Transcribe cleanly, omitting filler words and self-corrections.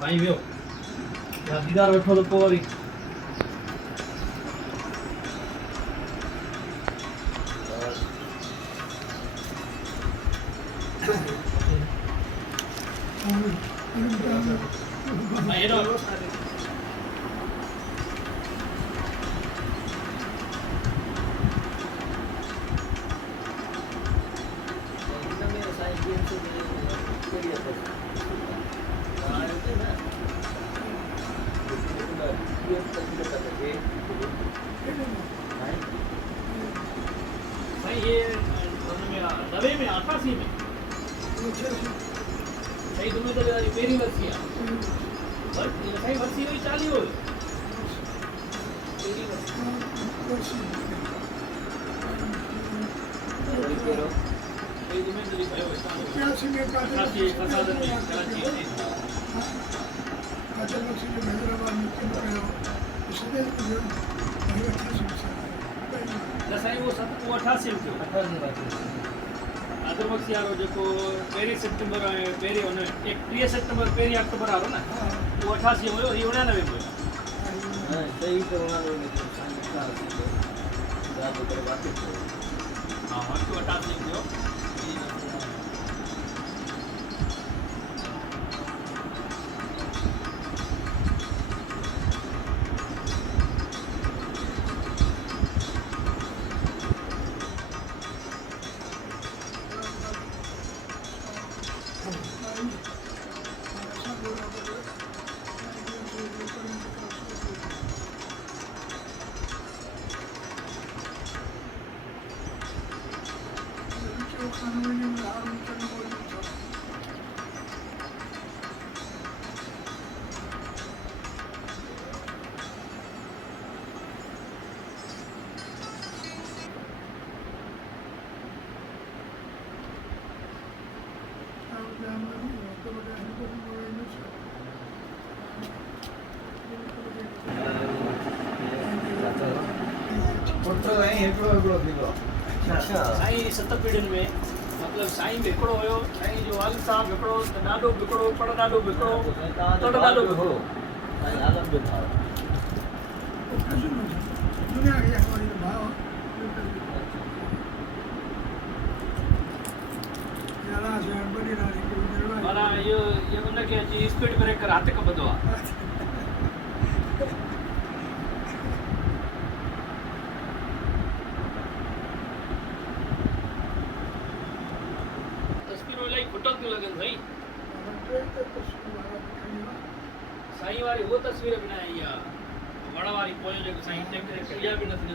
साईं वियो या दीदार वठो त पोइ वरी ये दवे में 88 में सही तुम्हें तो पेरी वर्षी है सही वर्षी हुई 40 हो पेरी वर्षी सही तुम्हें तो भाई कराची में कराची फसाद में कराची में अच्छा लक्ष्य में हैदराबाद में इसलिए साईं वो 88 थियो 88 वक़्त यारो जेको पहिरीं सेप्टेम्बर ऐं पहिरीं हुन 30 सेप्टेम्बर पहिरीं अक्टूबर वारो न उहो 88 हुयो हीअ 99 में हुयो सही त 88 थियो साईं 7 पीढ़ियुनि में मतलब साईं बि हिकिड़ो हुयो साईं जो वालिद साहब हिकिड़ो ॾाढो बिकिड़ो पर ॾाढो बिकिड़ो पर ॾाढो बिकिड़ो साईं आलम जो भाउ दुनिया खे हमारी भाउ यारा से बड़ी रानी को माना ये उनखे अची स्पीड ब्रेकर हथ कबंदो आहे साईं वारी वो तस्वीर बनाई है वण वारी पोइ जेको साईं टेक क्रिया बि न थी